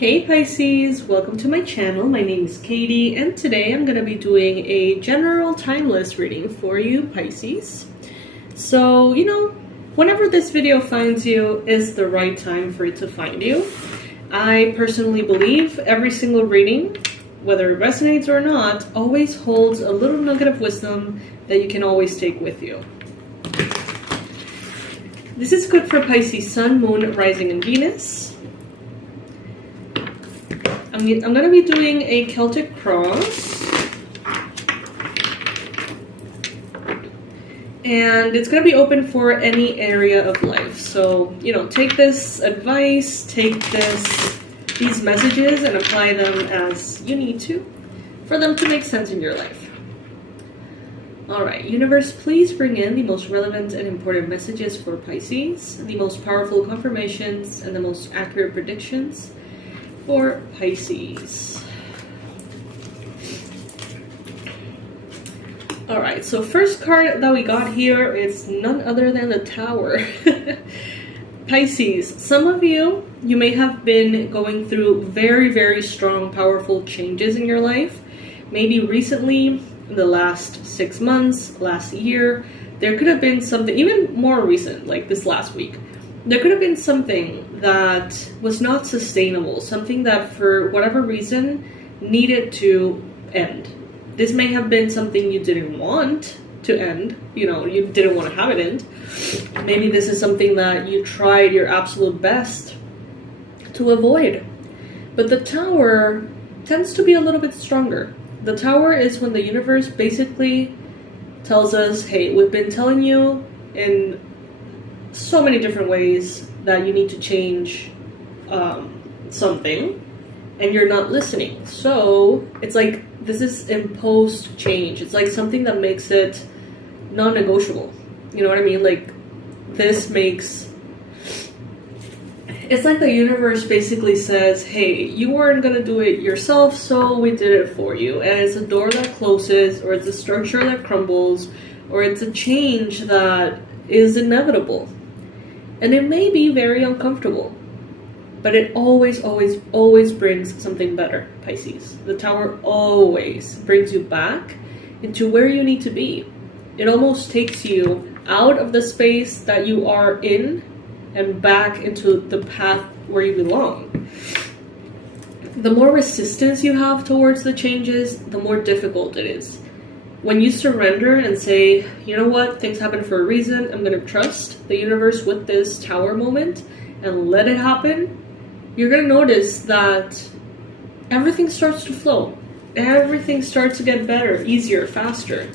Hey Pisces, welcome to my channel. My name is Katie and today I'm going to be doing a general timeless reading for you Pisces. So, whenever this video finds you is the right time for it to find you. I personally believe every single reading, whether it resonates or not, always holds a little nugget of wisdom that you can always take with you. This is good for Pisces Sun, Moon, Rising, and Venus. I'm going to be doing a Celtic cross. And it's going to be open for any area of life. So, take this advice, take these messages and apply them as you need to for them to make sense in your life. Alright, universe, please bring in the most relevant and important messages for Pisces, the most powerful confirmations and the most accurate predictions for Pisces. Alright, so first card that we got here is none other than the Tower. Pisces, some of you may have been going through very, very strong, powerful changes in your life. Maybe recently, in the last 6 months, last year, there could have been something, even more recent, like this last week. There could have been something that was not sustainable, something that for whatever reason needed to end. This may have been something you didn't want to end, you didn't want to have it end. Maybe this is something that you tried your absolute best to avoid. But the Tower tends to be a little bit stronger. The Tower is when the universe basically tells us, hey, we've been telling you in so many different ways that you need to change something and you're not listening. So it's like this is imposed change. It's like something that makes it non-negotiable. You know what I mean? Like it's like the universe basically says, hey, you weren't gonna do it yourself, so we did it for you. And it's a door that closes, or it's a structure that crumbles, or it's a change that is inevitable. And it may be very uncomfortable, but it always, always, always brings something better, Pisces. The Tower always brings you back into where you need to be. It almost takes you out of the space that you are in and back into the path where you belong. The more resistance you have towards the changes, the more difficult it is. When you surrender and say, you know what, things happen for a reason, I'm going to trust the universe with this Tower moment and let it happen, you're going to notice that everything starts to flow. Everything starts to get better, easier, faster.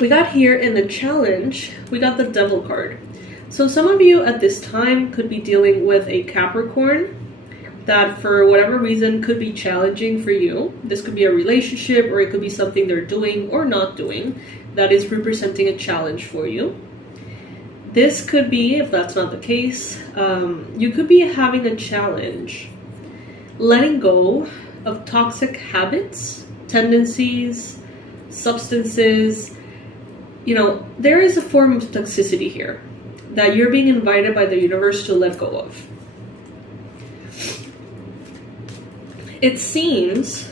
We got here in the challenge, we got the Devil card. So some of you at this time could be dealing with a Capricorn that for whatever reason could be challenging for you. This could be a relationship, or it could be something they're doing or not doing that is representing a challenge for you. This could be, if that's not the case, you could be having a challenge letting go of toxic habits, tendencies, substances. There is a form of toxicity here that you're being invited by the universe to let go of. It seems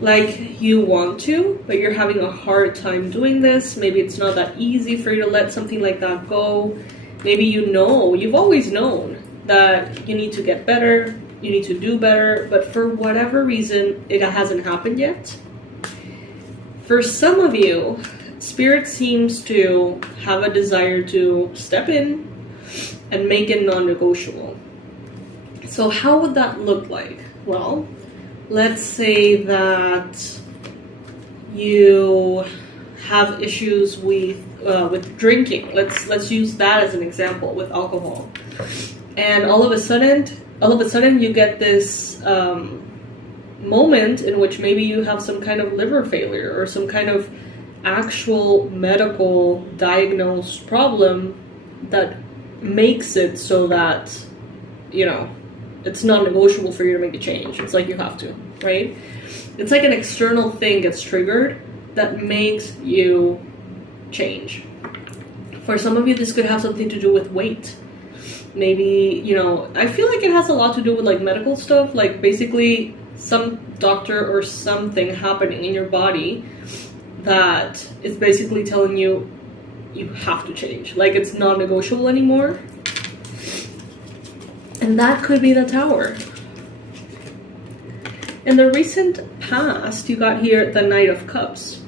like you want to, but you're having a hard time doing this. Maybe it's not that easy for you to let something like that go. Maybe you've always known that you need to get better, you need to do better, but for whatever reason, it hasn't happened yet. For some of you, Spirit seems to have a desire to step in and make it non-negotiable. So how would that look like? Well, let's say that you have issues with drinking. Let's use that as an example with alcohol. And all of a sudden you get this moment in which maybe you have some kind of liver failure or some kind of actual medical diagnosed problem that makes it so that it's non-negotiable for you to make a change. It's like you have to, right? It's like an external thing gets triggered that makes you change. For some of you, this could have something to do with weight. Maybe, you know, I feel like it has a lot to do with like medical stuff, like basically some doctor or something happening in your body that is basically telling you you have to change, like it's non-negotiable anymore. And that could be the Tower. In the recent past, you got here the Knight of Cups.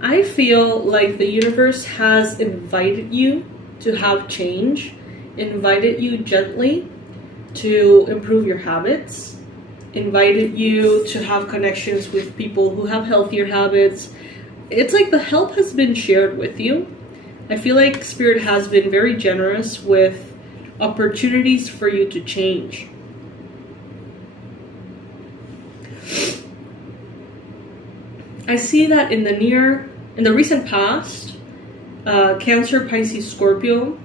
I feel like the universe has invited you to have change, invited you gently to improve your habits, invited you to have connections with people who have healthier habits. It's like the help has been shared with you. I feel like Spirit has been very generous with opportunities for you to change. I see that in the recent past, Cancer, Pisces, Scorpio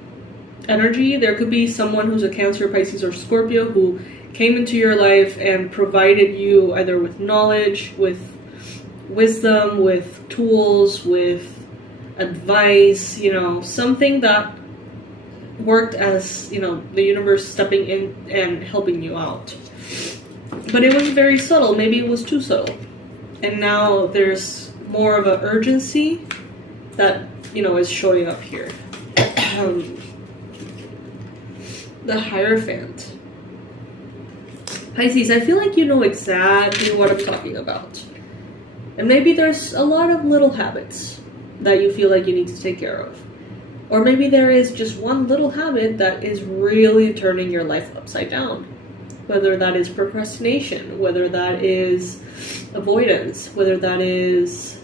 energy. There could be someone who's a Cancer, Pisces, or Scorpio who came into your life and provided you either with knowledge, with wisdom, with tools, with advice, you know, something that worked as, you know, the universe stepping in and helping you out. But it was very subtle. Maybe it was too subtle. And now there's more of an urgency that, you know, is showing up here. The Hierophant. Pisces, I feel like you know exactly what I'm talking about. And maybe there's a lot of little habits that you feel like you need to take care of. Or maybe there is just one little habit that is really turning your life upside down. Whether that is procrastination, whether that is avoidance, whether that is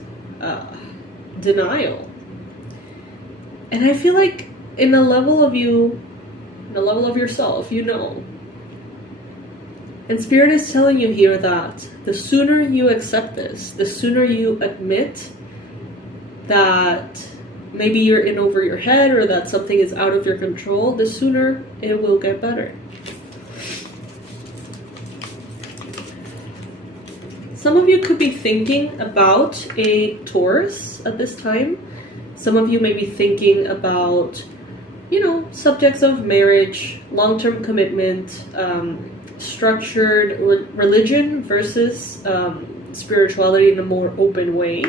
denial. And I feel like in a level of you, in a level of yourself, you know. And Spirit is telling you here that the sooner you accept this, the sooner you admit that maybe you're in over your head or that something is out of your control, the sooner it will get better. Some of you could be thinking about a Taurus at this time. Some of you may be thinking about, you know, subjects of marriage, long-term commitment, structured religion versus spirituality in a more open way.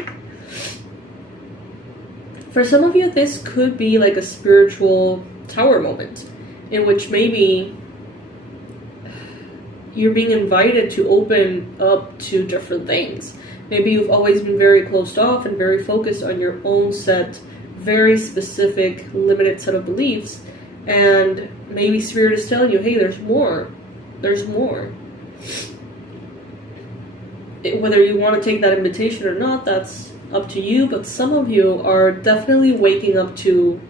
For some of you, this could be like a spiritual Tower moment in which maybe you're being invited to open up to different things. Maybe you've always been very closed off and very focused on your own set, very specific, limited set of beliefs. And maybe Spirit is telling you, hey, there's more. There's more. Whether you want to take that invitation or not, that's up to you. But some of you are definitely waking up to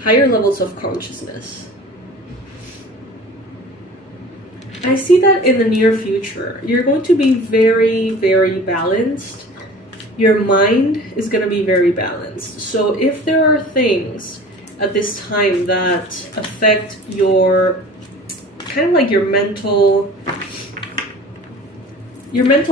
higher levels of consciousness. I see that in the near future, you're going to be very, very balanced. Your mind is going to be very balanced. So if there are things at this time that affect your, kind of like your mental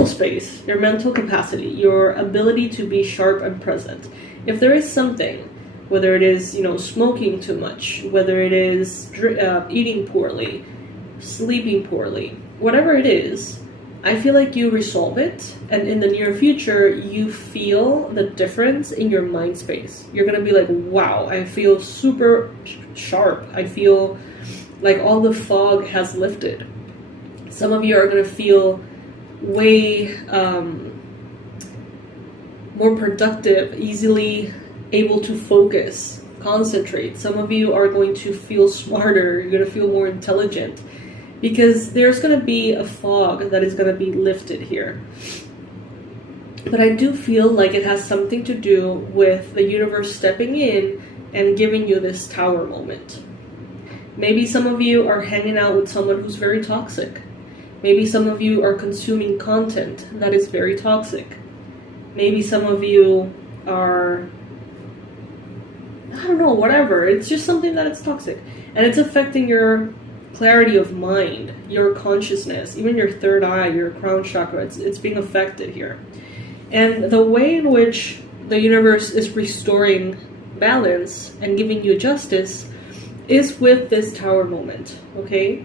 space, your mental capacity, your ability to be sharp and present. If there is something, whether it is, you know, smoking too much, whether it is eating poorly, sleeping poorly, whatever it is, I feel like you resolve it, and in the near future, you feel the difference in your mind space. You're going to be like, wow, I feel super sharp. I feel like all the fog has lifted. Some of you are going to feel way more productive, easily able to focus, concentrate. Some of you are going to feel smarter. You're going to feel more intelligent. Because there's going to be a fog that is going to be lifted here. But I do feel like it has something to do with the universe stepping in and giving you this Tower moment. Maybe some of you are hanging out with someone who's very toxic. Maybe some of you are consuming content that is very toxic. Maybe some of you are, I don't know, whatever. It's just something that is toxic. And it's affecting your clarity of mind, your consciousness, even your third eye, your crown chakra. It's being affected here. And the way in which the universe is restoring balance and giving you justice is with this Tower moment, okay?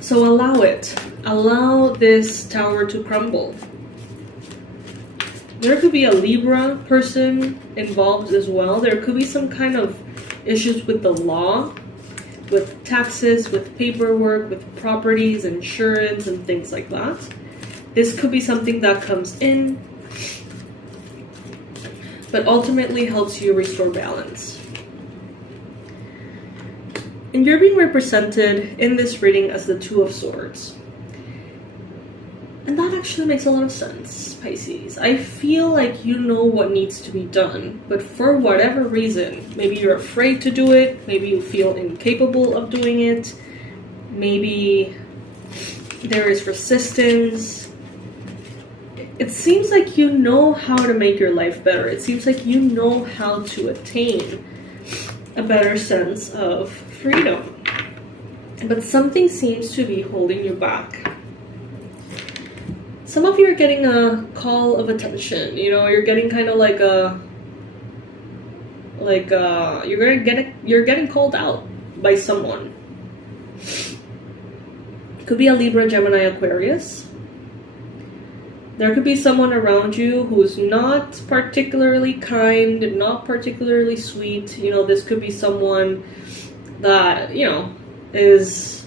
So allow it. Allow this Tower to crumble. There could be a Libra person involved as well. There could be some kind of issues with the law, with taxes, with paperwork, with properties, insurance, and things like that. This could be something that comes in, but ultimately helps you restore balance. And you're being represented in this reading as the Two of Swords. And that actually makes a lot of sense, Pisces. I feel like you know what needs to be done, but for whatever reason, maybe you're afraid to do it, maybe you feel incapable of doing it, maybe there is resistance. It seems like you know how to make your life better. It seems like you know how to attain a better sense of freedom. But something seems to be holding you back. Some of you are getting a call of attention. You know, you're getting kind of like you're getting called out by someone. Could be a Libra, Gemini, Aquarius. There could be someone around you who's not particularly kind, not particularly sweet. You know, this could be someone that, you know, is,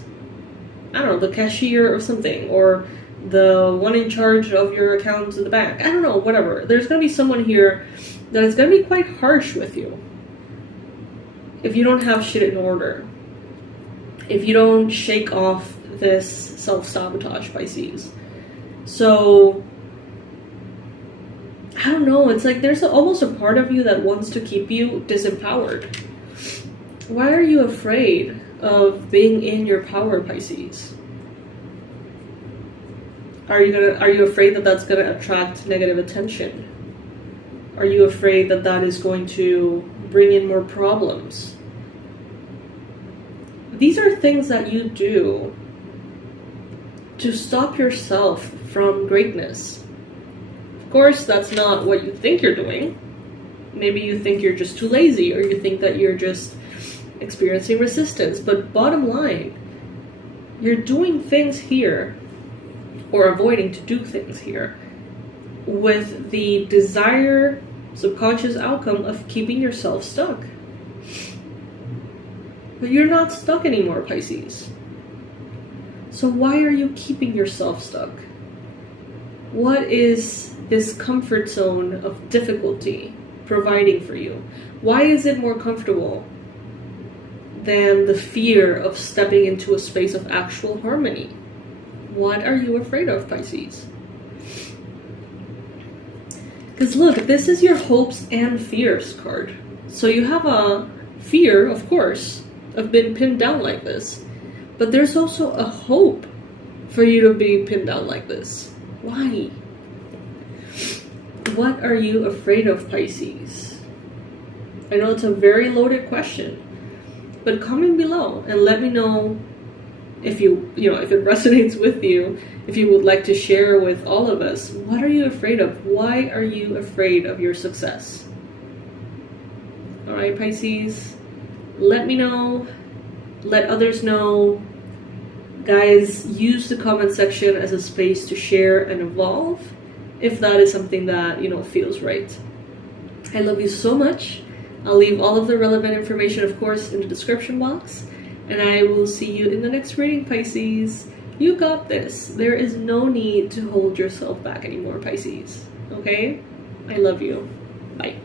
I don't know, the cashier or something, or the one in charge of your accounts at the bank. I don't know, whatever. There's going to be someone here that is going to be quite harsh with you if you don't have shit in order. If you don't shake off this self-sabotage, Pisces. So, I don't know. It's like there's almost a part of you that wants to keep you disempowered. Why are you afraid of being in your power, Pisces? Are you afraid that that's gonna attract negative attention? Are you afraid that that is going to bring in more problems? These are things that you do to stop yourself from greatness. Of course, that's not what you think you're doing. Maybe you think you're just too lazy, or you think that you're just experiencing resistance. But bottom line, you're doing things here, or avoiding to do things here, with the desired subconscious outcome of keeping yourself stuck. But you're not stuck anymore, Pisces. So why are you keeping yourself stuck? What is this comfort zone of difficulty providing for you? Why is it more comfortable than the fear of stepping into a space of actual harmony? What are you afraid of, Pisces? Because look, this is your hopes and fears card. So you have a fear, of course, of being pinned down like this. But there's also a hope for you to be pinned down like this. Why? What are you afraid of, Pisces? I know it's a very loaded question, but comment below and let me know if if it resonates with you, if you would like to share with all of us. What are you afraid of? Why are you afraid of your success? All right, Pisces, let me know, let others know. Guys, use the comment section as a space to share and evolve if that is something that, feels right. I love you so much. I'll leave all of the relevant information, of course, in the description box. And I will see you in the next reading, Pisces. You got this. There is no need to hold yourself back anymore, Pisces. Okay? I love you. Bye.